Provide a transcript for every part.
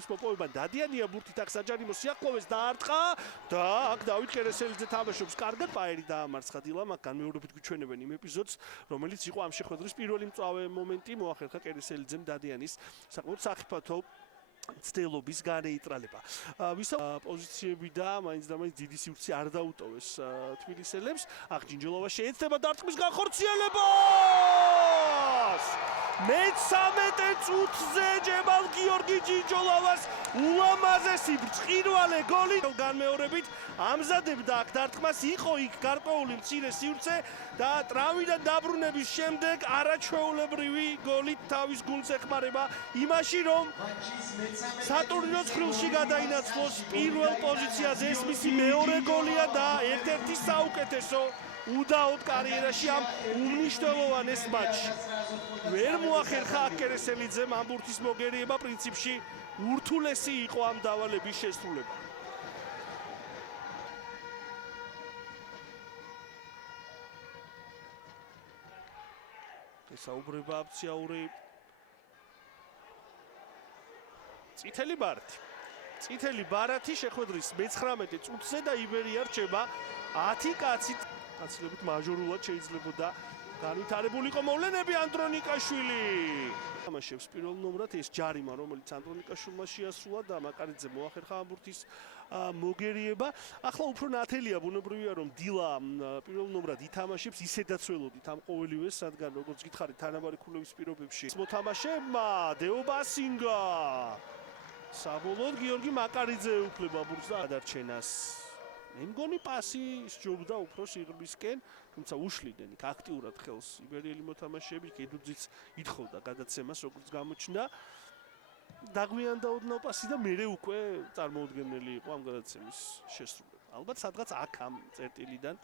გოლის მოპოვება დადიანია ბურთით აქ საჯარიმო სიახლოვეს დაარტყა და აქ დავით კერესელიძე თამაშობს კარგად პაერი დაამარცხა დილამ აქ განმეორებით გვიჩვენებენ იმ ეპიზოდს რომელიც იყო ამ შეხვედრის პირველი მწვავე მომენტი მოახერხა კერესელიძემ დადიანის საკმაოდ საფრთხო ცდილობის განეიტრალება. ვისა პოზიციები და მაინც და მაინც დიდი სივრცე არ დაუტოვეს თბილისელებს. აქ ჯინჯოლოვა შეეცდება დარტყმის განხორციელებას. მე-13 წუთზე ჯემალ გიორგი ჯინჯოლოვას ულამაზესი ბრწყინვალე გოლი განმეორებით ამზადებდა აქ დარტყმას. იყო იქ გარკვეული მცირე სივრცე და ტრავმიდან დაბრუნების შემდეგ არაჩვეულებრივი გოლით თავის გუნდს ეხმარება იმაში რომ სატურნირო ცხრილში გადაინაცვლოს პირველ პოზიციაზე. ეს მისი მეორე გოლია და ერთ-ერთი საუკეთესო უდაოდ კარიერაში ამ უმნიშვნელოვანეს მატჩში. ვერ მოახერხა კერესელიძემ ამ ბურთის მოგერიება პრინციპში ურთულესი იყო ამ დავალების შესრულება. ესაუბრება აფციაური წითელი ბარათი შეხვედრის მე-19 წუთზე და იბერია რჩება 10 კაცით. კაცილებით მაჟორულად შეიძლებოდა განვითარებულიყო მოვლენები ანდრონიკაშვილი. თამაშობს პირველ ნომრად ეს ჯარიმა რომელიც ანდრონიკაშვილმა შეასრულა და მაკარიძე მოახერხა ამ ბურთის მოგერიება. ახლა უფრო ნათელია ბუნებრივია რომ დილა პირველ ნომრად ითამაშებს ისედაც ველოდით ამ ყოველივეს რადგან როგორც გითხარით თანაბარი ქულების პირობებში მოთამაშეებმა დეობასინგა საბოლოოდ გიორგი მაკარიძე ეუფლება ბურთს და გადარჩენას. მე მგონი პასი სჯობდა უფრო სიღრმისკენ, თუმცა უშლიდნენ იქ აქტიურად ხელს იბერიელი მოთამაშეები, კედუძიც ითხოვდა გადაცემას როგორც გამოჩნდა. დაგვიანდა პასი და მერე უკვე წარმოუდგენელი იყო ამ გადაცემის შესრულება. ალბათ სადღაც აქ ამ წერტილიდან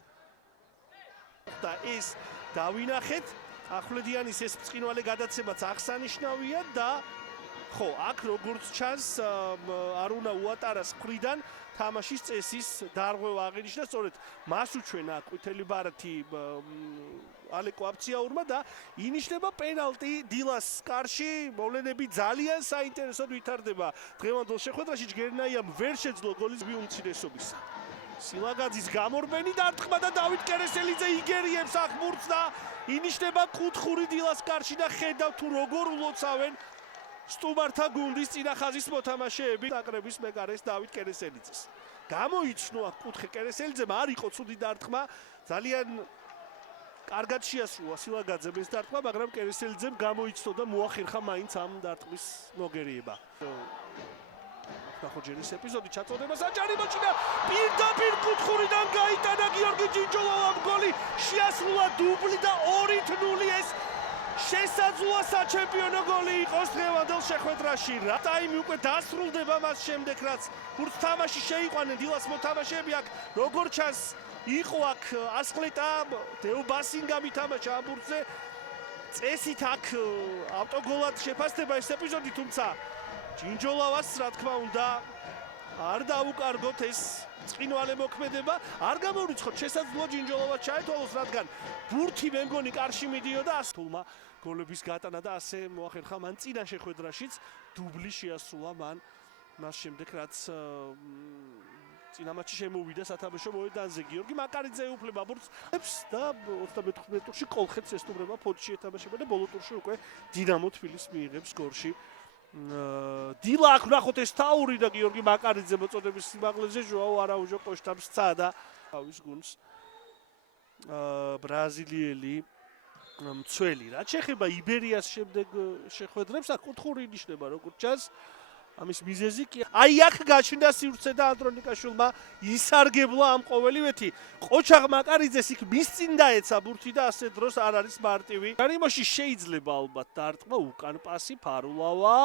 და ეს დავინახეთ. ახვლედიანის ეს ბრწყინვალე გადაცემაც აღსანიშნავია და ხო, აქ როგორც ჩანს არუნა უატარას მხრიდან თამაშის წესის დარღვევა აღინიშნა, სწორედ მას უჩვენა ყვითელი ბარათი ალეკო აფციაურმა და ინიშნება პენალტი დილას კარში. მოვლენები ძალიან საინტერესოდ ვითარდება. დღევანდელ შეხვედრაში ჯგერნაიამ ვერ შეძლო გოლის უმცირესობისა. სილაგაძის გამორბენი დარტყმა და დავით კერესელიძე იგერიებს აქ ბურთს და ინიშნება კუთხური დილას კარში და ხედავ თუ როგორ ულოცავენ სტუმართა გუნდის წინახაზის მოთამაშეები აკრების მეკარეს დავით კერესელიძეს. გამოიცნო აქ კუთხე კერესელიძემ არ იყო ცუდი დარტყმა, ძალიან კარგად შეასრულა სილაგაძემ ეს დარტყმა, მაგრამ კერესელიძემ გამოიცნო და მოახერხა მაინც ამ დარტყმის მოგერიება. ნახო ჯერ ეს ეპიზოდი ჩაწოდება საჯარიმოში და პირდაპირ კუთხურიდან გაიტანა გიორგი ჯინჯოლოვამ გოლი, შეასრულა დუბლი და 2-0 ეს შესაძლოა საჩემპიონო გოლი იყოს დღევანდელ შეხვედრაში. რა ტაიმი უკვე დასრულდება მას შემდეგ რაც ბურთს თამაში შეიყვანენ დილას მოთამაშეები აქ როგორ ჩანს იყო აქ ასკლეტა დეობასინგა მითამაშა ამ ბურთზე. წესით აქ ავტოგოლად შეფასდება ეს ეპიზოდი, თუმცა ჯინჯოლოვას რა თქმა უნდა არ დაუკარგოთ ეს წინვალე მოქმედება. არ გამორიცხოთ შესაძლოა ჯინჯოლოვას ჩაეთვალოს, რადგან ბურთი მე მგონი კარში მიდიოდა ასთულმა გოლების გატანა და ასე მოახერხა მან წინა შეხვედრაშიც დუბლი შეასრულა მან მას შემდეგ რაც წინა მატჩში შემოვიდა სათამაშო მოედანზე. გიორგი მაკარიძე ეუფლება ბურთს და 35 ტურში კოლხეთს ესტუმრება, ფოთში ეთამაშება და ბოლო ტურში უკვე დინამო თბილისს მიიღებს გორში. დილა აქ ვნახოთ ეს თაური და გიორგი მაკარიძე მოწოდების სიმაღლეზე ჟოაო არაუჟო კოშტამს სცადა თავის გუნდს ბრაზილიელი მცველი. რაც შეეხება იბერიას შემდეგ შეხვედრებს, აქ კუთხური ინიშნება როგორც ჩანს. ამის მიზეზი კი აი აქ გაჩნდა სივრცე და ანდრონიკაშვილმა ისარგებლა ამ ყოველივეთი. ყოჩაღ მაკარიძეს იქ მის წინ დაეცა ბურთი და ასე დროს არ არის მარტივი. გარიმოში შეიძლება ალბათ დარტყმა უკან პასი ფარულავა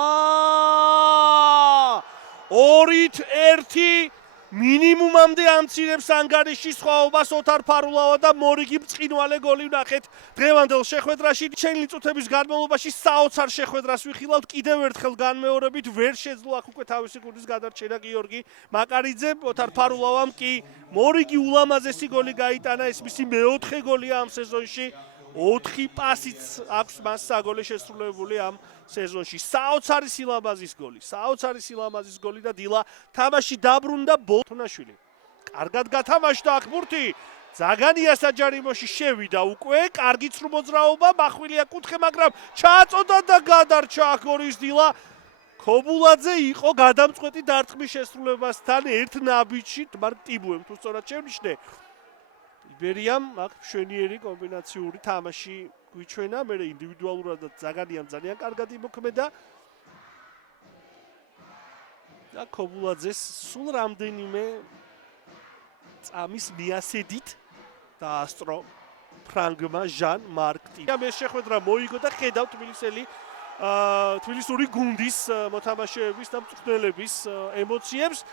2-1 მინიმუმამდე ამცირებს ანგარიშის სხვაობას ოთარ ფარულავა და მორიგი ბრწყინვალე გოლი ვნახეთ დღევანდელ შეხვედრაში. შენლი წუთების განმავლობაში საოცარ შეხვედრას ვიხილავთ კიდევ ერთხელ განმეორებით. ვერ შეძლო აქ უკვე თავისი გუნდის გადარჩენა გიორგი მაკარიძემ, ოთარ ფარულავამ კი მორიგი ულამაზესი გოლი გაიტანა. ეს მისი მეოთხე გოლია ამ სეზონში. 4 პასიც აქვს მას საგოლე შესრულებული ამ სეზონში. საოცარი სილამაზის გოლი და დილა თამაში დაბრუნდა ბოლთონაშვილი. კარგად გათამაშდა აქ ბურთი. ზაგანია საჯარიმოში შევიდა უკვე. კარგი ცრუ მოძრაობა, მახვილია კუთხე, მაგრამ ჩააწოდა და გადარჩა აქ გორის დილა. ქობულაძე იყო გადამწყვეტი დარტყმის შესრულებასთან ერთ ნაბიჯში, მაგრამ ტიბუემ თუ სწორად შევნიშნე. იბერიამ აქ მშვენიერი კომბინაციური თამაში გვიჩვენა, მე ინდივიდუალურადაც ზაგანიამ ძალიან კარგად იმოქმედა. და ქობულაძეს სულ რამდენიმე წამის მიასედით დაასწრო ფრანგმა ჟან მარკ ტიბუემ. ეს შეხვედრა მოიგო და ხედავ თბილისური გუნდის მოთამაშეების და მწვრთნელების ემოციებს.